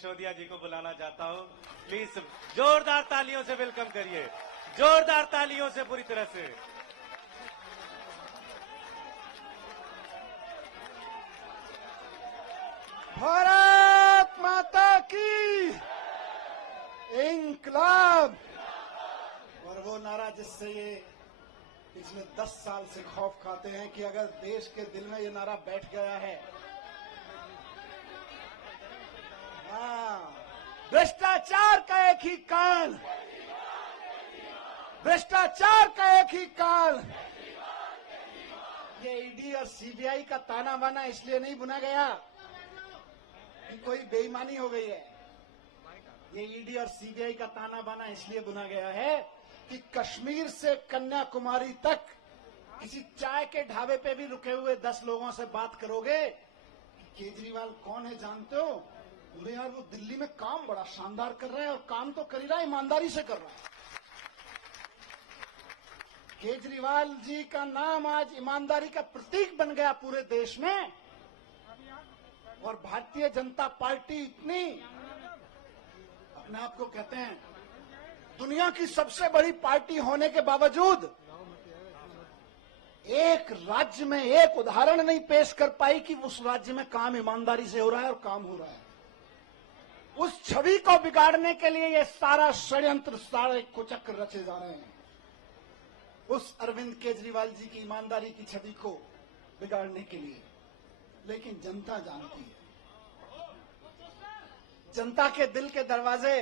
सिसोदिया जी को बुलाना चाहता हूं। प्लीज जोरदार तालियों से वेलकम करिए, जोरदार तालियों से पूरी तरह से। भारत माता की इंकलाब। और वो नारा जिससे ये पिछले 10 साल से खौफ खाते हैं कि अगर देश के दिल में ये नारा बैठ गया है, हाँ, भ्रष्टाचार का एक ही काल, भ्रष्टाचार का एक ही काल। ये ईडी और सीबीआई का ताना बाना इसलिए नहीं बुना गया कि कोई बेईमानी हो गई है। ये ईडी और सीबीआई का ताना बाना इसलिए बुना गया है कि कश्मीर से कन्याकुमारी तक किसी चाय के ढाबे पे भी रुके हुए 10 लोगों से बात करोगे कि केजरीवाल कौन है जानते हो? बोले यार वो दिल्ली में काम बड़ा शानदार कर रहा है, और काम तो कर ही रहा है, ईमानदारी से कर रहा है। केजरीवाल जी का नाम आज ईमानदारी का प्रतीक बन गया पूरे देश में। और भारतीय जनता पार्टी इतनी अपने आप को कहते हैं दुनिया की सबसे बड़ी पार्टी होने के बावजूद एक राज्य में एक उदाहरण नहीं पेश कर पाई कि उस राज्य में काम ईमानदारी से हो रहा है और काम हो रहा है। उस छवि को बिगाड़ने के लिए ये सारा षड्यंत्र, सारे कुचक्र रचे जा रहे हैं, उस अरविंद केजरीवाल जी की ईमानदारी की छवि को बिगाड़ने के लिए। लेकिन जनता जानती है, जनता के दिल के दरवाजे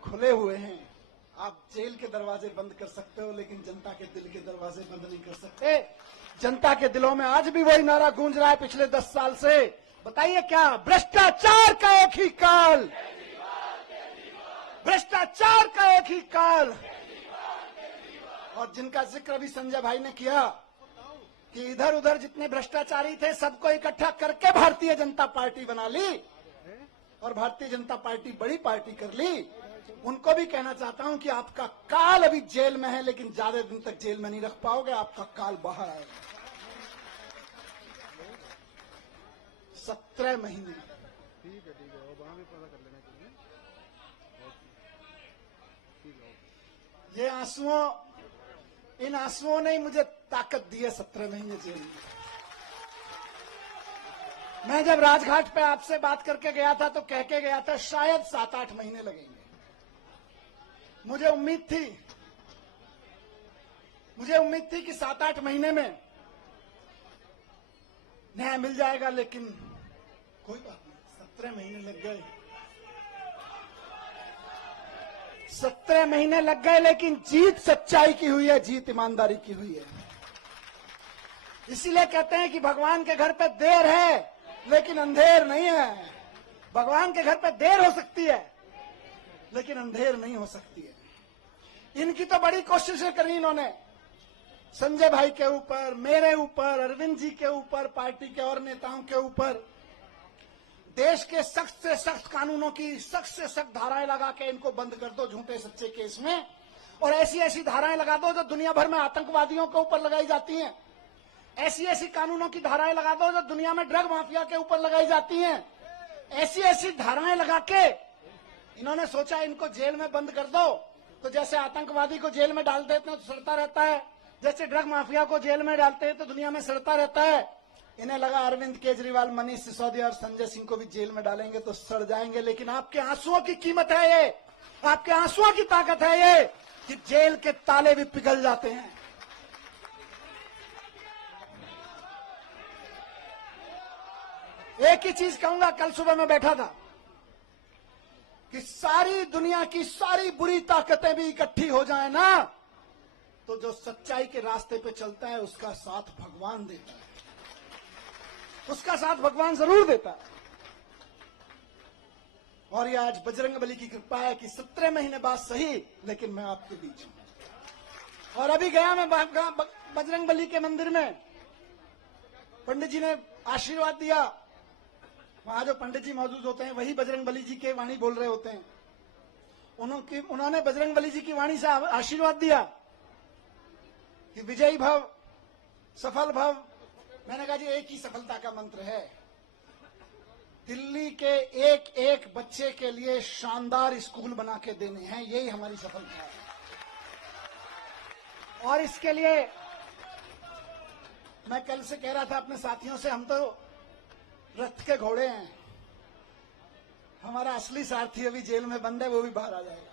खुले हुए हैं। आप जेल के दरवाजे बंद कर सकते हो, लेकिन जनता के दिल के दरवाजे बंद नहीं कर सकते। जनता के दिलों में आज भी वही नारा गूंज रहा है पिछले 10 साल से। बताइए क्या? भ्रष्टाचार का एक ही काल, भ्रष्टाचार का एक ही काल। और जिनका जिक्र अभी संजय भाई ने किया कि इधर उधर जितने भ्रष्टाचारी थे सबको इकट्ठा करके भारतीय जनता पार्टी बना ली और भारतीय जनता पार्टी बड़ी पार्टी कर ली, उनको भी कहना चाहता हूं कि आपका काल अभी जेल में है, लेकिन ज्यादा दिन तक जेल में नहीं रख पाओगे, आपका काल बाहर आएगा। 17 महीने। ठीक है और वहां भी पता कर लेना चाहिए। ये आंसुओं, इन आंसुओं ने मुझे ताकत दी है 17 महीने जेल में। मैं जब राजघाट पे आपसे बात करके गया था तो कह के गया था शायद 7-8 महीने लगेंगे। मुझे उम्मीद थी कि 7-8 महीने में न्याय मिल जाएगा, लेकिन कोई बात नहीं, 17 महीने लग गए। 17 महीने लग गए, लेकिन जीत सच्चाई की हुई है, जीत ईमानदारी की हुई है। इसीलिए कहते हैं कि भगवान के घर पे देर है लेकिन अंधेर नहीं है। भगवान के घर पे देर हो सकती है लेकिन अंधेर नहीं हो सकती है। इनकी तो बड़ी कोशिशें करी इन्होंने, संजय भाई के ऊपर, मेरे ऊपर, अरविंद जी के ऊपर, पार्टी के और नेताओं के ऊपर। देश के सख्त से सख्त कानूनों की सख्त से सख्त धाराएं लगा के इनको बंद कर दो झूठे सच्चे केस में, और ऐसी ऐसी धाराएं लगा दो जो दुनिया भर में आतंकवादियों के ऊपर लगाई जाती हैं। ऐसी ऐसी कानूनों की धाराएं लगा दो जो दुनिया में ड्रग माफिया के ऊपर लगाई जाती हैं। ऐसी ऐसी धाराएं लगा के इन्होंने सोचा इनको जेल में बंद कर दो, तो जैसे आतंकवादी को जेल में डाल देते हैं तो सड़ता रहता है, जैसे ड्रग माफिया को जेल में डालते हैं तो दुनिया में सड़ता रहता है। इन्हें लगा अरविंद केजरीवाल, मनीष सिसोदिया और संजय सिंह को भी जेल में डालेंगे तो सड़ जाएंगे। लेकिन आपके आंसुओं की कीमत है ये, आपके आंसुओं की ताकत है ये कि जेल के ताले भी पिघल जाते हैं। एक ही चीज कहूंगा, कल सुबह मैं बैठा था कि सारी दुनिया की सारी बुरी ताकतें भी इकट्ठी हो जाए ना, तो जो सच्चाई के रास्ते पे चलता है उसका साथ भगवान देता है, उसका साथ भगवान जरूर देता है। और ये आज बजरंगबली की कृपा है कि 17 महीने बाद सही, लेकिन मैं आपके बीच हूं। और अभी गया मैं बजरंगबली के मंदिर में, पंडित जी ने आशीर्वाद दिया। वहां जो पंडित जी मौजूद होते हैं वही बजरंगबली जी के वाणी बोल रहे होते हैं। उन्होंने बजरंगबली जी की वाणी से आशीर्वाद दिया कि विजयी भव, सफल भव। मैंने कहा जी एक ही सफलता का मंत्र है, दिल्ली के एक एक बच्चे के लिए शानदार स्कूल बना के देने हैं, यही हमारी सफलता है। और इसके लिए मैं कल से कह रहा था अपने साथियों से, हम तो रथ के घोड़े हैं, हमारा असली सारथी अभी जेल में बंद है, वो भी बाहर आ जाएगा।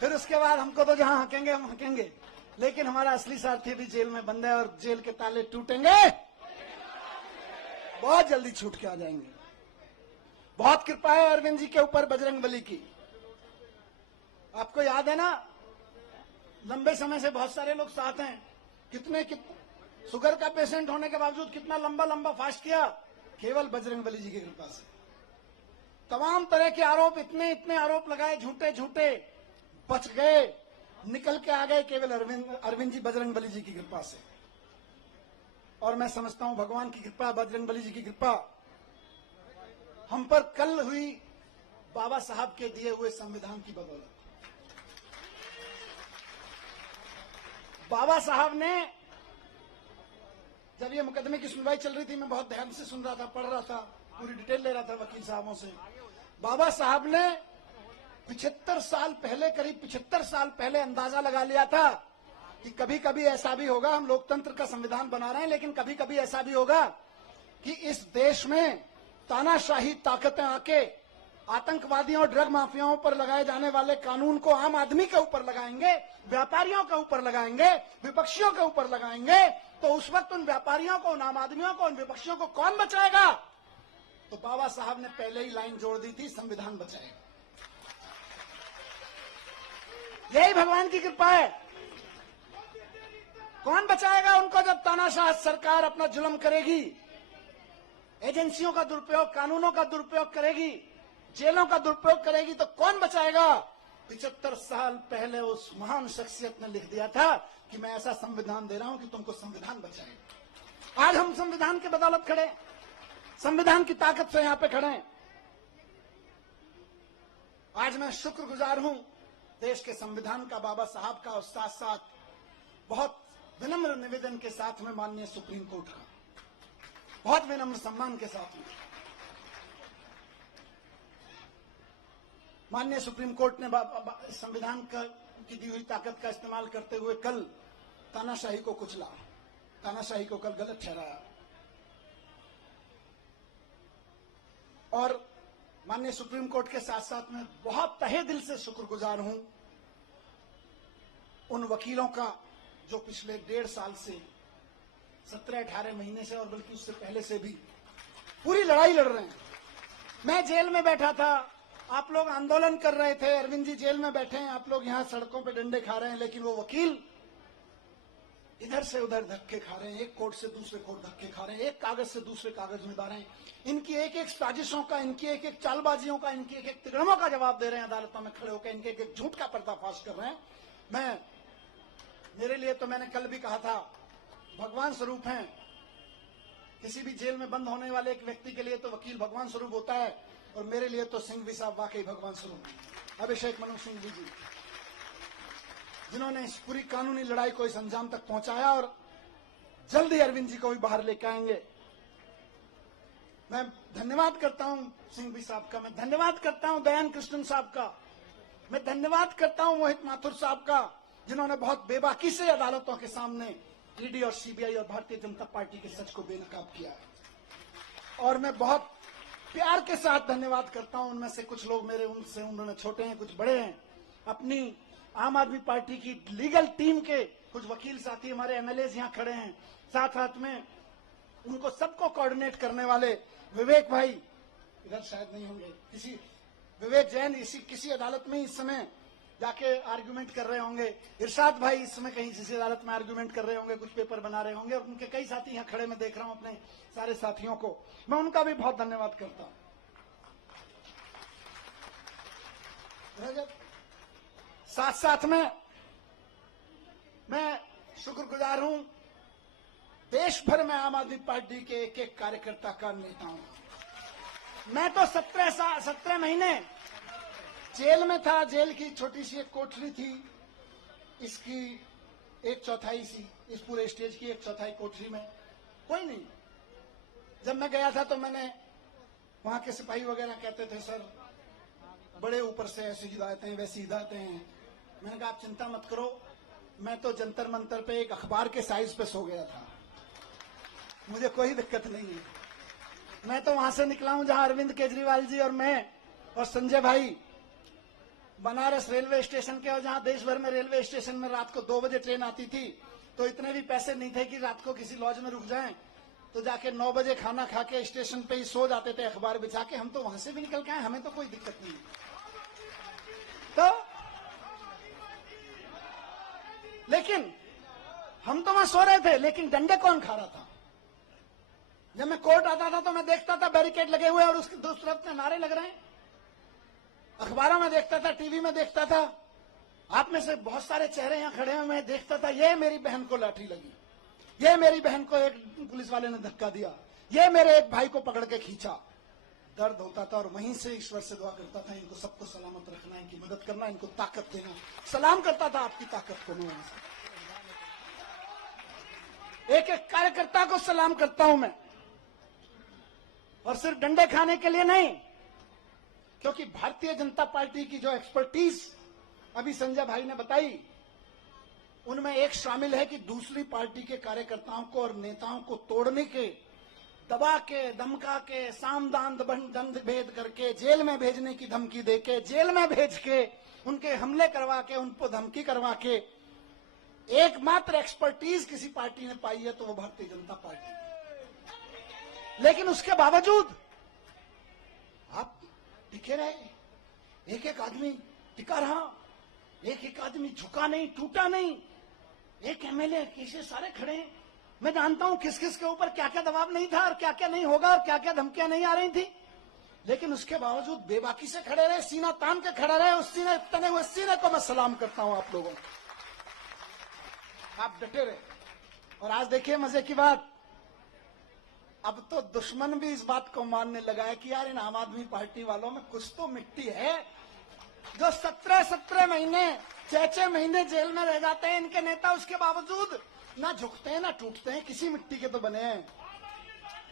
फिर उसके बाद हमको तो जहां हकेंगे हम हकेंगे, लेकिन हमारा असली सारथी भी जेल में बंद है और जेल के ताले टूटेंगे, बहुत जल्दी छूट के आ जाएंगे। बहुत कृपा है अरविंद जी के ऊपर बजरंगबली की। आपको याद है ना, लंबे समय से बहुत सारे लोग साथ हैं, कितने शुगर का पेशेंट होने के बावजूद कितना लंबा लंबा फास्ट किया, केवल बजरंगबली जी की कृपा से। तमाम तरह के आरोप, इतने इतने आरोप लगाए झूठे झूठे, बच गए, निकल के आ गए केवल अरविंद जी बजरंगबली जी की कृपा से। और मैं समझता हूं भगवान की कृपा, बजरंगबली जी की कृपा हम पर कल हुई बाबा साहब के दिए हुए संविधान की बदौलत। बाबा साहब ने, जब ये मुकदमे की सुनवाई चल रही थी, मैं बहुत ध्यान से सुन रहा था, पढ़ रहा था, पूरी डिटेल ले रहा था वकील साहबों से। बाबा साहब ने 75 साल पहले, करीब 75 साल पहले अंदाजा लगा लिया था कि कभी कभी ऐसा भी होगा, हम लोकतंत्र का संविधान बना रहे हैं, लेकिन कभी कभी ऐसा भी होगा कि इस देश में तानाशाही ताकतें आके आतंकवादियों और ड्रग माफियाओं पर लगाए जाने वाले कानून को आम आदमी के ऊपर लगाएंगे, व्यापारियों के ऊपर लगाएंगे, विपक्षियों के ऊपर लगाएंगे। तो उस वक्त उन व्यापारियों को, उन आम आदमियों को, उन विपक्षियों को कौन बचाएगा? तो बाबा साहब ने पहले ही लाइन जोड़ दी थी, संविधान बचाएगा। यही भगवान की कृपा है। कौन बचाएगा उनको जब तानाशाह सरकार अपना जुल्म करेगी, एजेंसियों का दुरुपयोग, कानूनों का दुरुपयोग करेगी, जेलों का दुरुपयोग करेगी, तो कौन बचाएगा? 75 साल पहले उस महान शख्सियत ने लिख दिया था कि मैं ऐसा संविधान दे रहा हूं कि तुमको संविधान बचाएगा। आज हम संविधान की बदौलत खड़े, संविधान की ताकत से यहां पे खड़े हैं। आज मैं शुक्रगुजार हूं देश के संविधान का, बाबा साहब का, और साथ साथ बहुत विनम्र निवेदन के साथ में माननीय सुप्रीम कोर्ट का, बहुत विनम्र सम्मान के साथ में माननीय सुप्रीम कोर्ट ने संविधान की दी हुई ताकत का इस्तेमाल करते हुए कल तानाशाही को कुचला, तानाशाही को कल गलत ठहराया। और माननीय सुप्रीम कोर्ट के साथ साथ में बहुत तहे दिल से शुक्रगुजार हूं उन वकीलों का जो पिछले 1.5 साल से, 17-18 महीने से, और बल्कि उससे पहले से भी पूरी लड़ाई लड़ रहे हैं। मैं जेल में बैठा था, आप लोग आंदोलन कर रहे थे, अरविंद जी जेल में बैठे हैं, आप लोग यहां सड़कों पे डंडे खा रहे हैं, लेकिन वो वकील इधर से उधर धक्के खा रहे हैं, एक कोर्ट से दूसरे कोर्ट धक्के खा रहे हैं, एक कागज से दूसरे कागज में जा रहे हैं। इनकी एक एक साजिशों का, इनकी एक एक चालबाजियों का, इनकी एक एक तिगड़मों का जवाब दे रहे हैं अदालतों में खड़े होकर, इनके एक एक झूठ का पर्दाफाश कर रहे हैं। मेरे लिए तो मैंने कल भी कहा था, भगवान स्वरूप हैं। किसी भी जेल में बंद होने वाले एक व्यक्ति के लिए तो वकील भगवान स्वरूप होता है, और मेरे लिए तो सिंघवी साहब वाकई भगवान स्वरूप हैं। अभिषेक मनु सिंघवी जी, जिन्होंने इस पूरी कानूनी लड़ाई को इस अंजाम तक पहुंचाया, और जल्दी अरविंद जी को भी बाहर लेकर आएंगे। मैं धन्यवाद करता हूं सिंघवी साहब का, मैं धन्यवाद करता हूं दयान कृष्णन साहब का, मैं धन्यवाद करता हूं मोहित माथुर साहब का, जिन्होंने बहुत बेबाकी से अदालतों के सामने ईडी और सीबीआई और भारतीय जनता पार्टी के सच को बेनकाब किया है। और मैं बहुत प्यार के साथ धन्यवाद करता हूं, उनमें से कुछ लोग मेरे उनसे उम्र में छोटे हैं, कुछ बड़े हैं, अपनी आम आदमी पार्टी की लीगल टीम के कुछ वकील साथी, हमारे एमएलए यहां खड़े हैं, साथ साथ में उनको सबको कोऑर्डिनेट करने वाले विवेक भाई, इधर शायद नहीं होंगे, विवेक जैन किसी अदालत में इस समय जाके आर्गुमेंट कर रहे होंगे, इरशाद भाई इस समय कहीं किसी अदालत में आर्गुमेंट कर रहे होंगे, कुछ पेपर बना रहे होंगे, और उनके कई साथी यहाँ खड़े मैं देख रहा हूं, अपने सारे साथियों को मैं उनका भी बहुत धन्यवाद करता हूं। साथ साथ में मैं शुक्रगुजार हूं देश भर में आम आदमी पार्टी के एक एक कार्यकर्ता का, नेता हूं। मैं तो 17 महीने जेल में था, जेल की छोटी सी एक कोठरी थी, इसकी 1/4 सी, इस पूरे स्टेज की 1/4 कोठरी में कोई नहीं। जब मैं गया था तो मैंने वहां के सिपाही वगैरह कहते थे सर बड़े ऊपर से ऐसी हिदायतें वैसी हिदायतें हैं। मैंने कहा आप चिंता मत करो, मैं तो जंतर मंतर पे एक अखबार के साइज पे सो गया था, मुझे कोई दिक्कत नहीं है। मैं तो वहां से निकला हूं जहां अरविंद केजरीवाल जी और मैं और संजय भाई बनारस रेलवे स्टेशन के, और जहां देश भर में रेलवे स्टेशन में रात को 2 बजे ट्रेन आती थी तो इतने भी पैसे नहीं थे कि रात को किसी लॉज में रुक जाएं, तो जाके 9 बजे खाना खा के स्टेशन पे ही सो जाते थे अखबार बिछा के। हम तो वहां से भी निकल के आए, हमें तो कोई दिक्कत नहीं। तो लेकिन हम तो वहां सो रहे थे, लेकिन डंडे कौन खा रहा था? जब मैं कोर्ट आता था तो मैं देखता था बैरिकेड लगे हुए और उसकी दूसरी तरफ नारे लग रहे हैं। अखबारों में देखता था, टीवी में देखता था, आप में से बहुत सारे चेहरे यहां खड़े हैं, मैं देखता था ये मेरी बहन को लाठी लगी, ये मेरी बहन को एक पुलिस वाले ने धक्का दिया, ये मेरे एक भाई को पकड़ के खींचा। दर्द होता था और वहीं से ईश्वर से दुआ करता था इनको सबको सलामत रखना, इनकी मदद करना, इनको ताकत देना। सलाम करता था आपकी ताकत को। मैं एक एक कार्यकर्ता को सलाम करता हूं मैं, और सिर्फ डंडे खाने के लिए नहीं, क्योंकि भारतीय जनता पार्टी की जो एक्सपर्टीज अभी संजय भाई ने बताई, उनमें एक शामिल है कि दूसरी पार्टी के कार्यकर्ताओं को और नेताओं को तोड़ने के, दबा के, धमका के, सामदान दंड भेद करके, जेल में भेजने की धमकी देके, जेल में भेज के, उनके हमले करवा के, उनको धमकी करवा के एकमात्र एक्सपर्टीज किसी पार्टी ने पाई है तो वो भारतीय जनता पार्टी। लेकिन उसके बावजूद आप टिके रहे, एक एक आदमी टिका रहा, एक एक आदमी झुका नहीं, टूटा नहीं। एक एमएलए कैसे सारे खड़े हैं, मैं जानता हूं किस किस के ऊपर क्या क्या दबाव नहीं था और क्या क्या नहीं होगा और क्या क्या धमकियां नहीं आ रही थी, लेकिन उसके बावजूद बेबाकी से खड़े रहे, सीना तान के खड़े रहे। उस सीने, तने हुए सीने को मैं सलाम करता हूं आप लोगों को, आप डटे रहे। और आज देखिए मजे की बात, अब तो दुश्मन भी इस बात को मानने लगा है कि यार इन आम आदमी पार्टी वालों में कुछ तो मिट्टी है, जो 17 महीने 6 महीने जेल में रह जाते हैं इनके नेता, उसके बावजूद ना झुकते हैं ना टूटते हैं, किसी मिट्टी के तो बने हैं।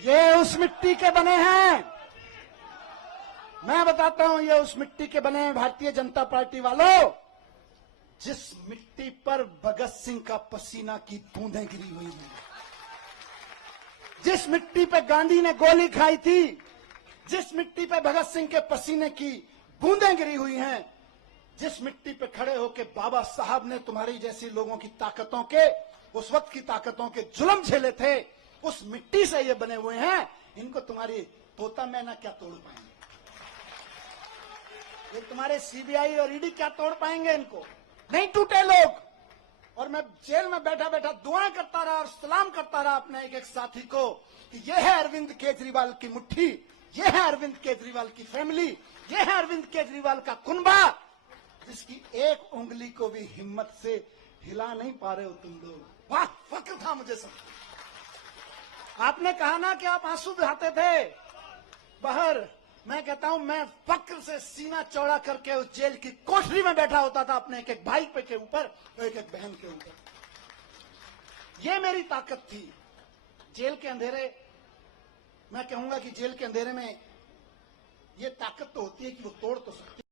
ये उस मिट्टी के बने हैं, मैं बताता हूं, ये उस मिट्टी के बने हैं भारतीय जनता पार्टी वालों, जिस मिट्टी पर भगत सिंह का पसीना की बूंदें गिरी हुई हैं, जिस मिट्टी पे गांधी ने गोली खाई थी, जिस मिट्टी पे भगत सिंह के पसीने की बूंदें गिरी हुई हैं, जिस मिट्टी पे खड़े होके बाबा साहब ने तुम्हारी जैसी लोगों की ताकतों के, उस वक्त की ताकतों के जुल्म झेले थे, उस मिट्टी से ये बने हुए हैं। इनको तुम्हारी तोता मैना क्या तोड़ पाएंगे, ये तुम्हारे सीबीआई और ईडी क्या तोड़ पाएंगे, इनको नहीं टूटे लोग। और मैं जेल में बैठा बैठा दुआएं करता रहा और सलाम करता रहा अपने एक एक साथी को कि ये है अरविंद केजरीवाल की मुट्ठी, ये है अरविंद केजरीवाल की फैमिली, ये है अरविंद केजरीवाल का कुनबा, जिसकी एक उंगली को भी हिम्मत से हिला नहीं पा रहे हो तुम लोग। वाह, फक्र था मुझे सब। आपने कहा ना कि आप आंसू बहाते थे बाहर, मैं कहता हूं मैं फक्र से सीना चौड़ा करके उस जेल की कोठरी में बैठा होता था अपने एक एक भाई पे के ऊपर, एक एक बहन के ऊपर। ये मेरी ताकत थी। जेल के अंधेरे, मैं कहूंगा कि जेल के अंधेरे में ये ताकत तो होती है कि वो तोड़ तो सकती है।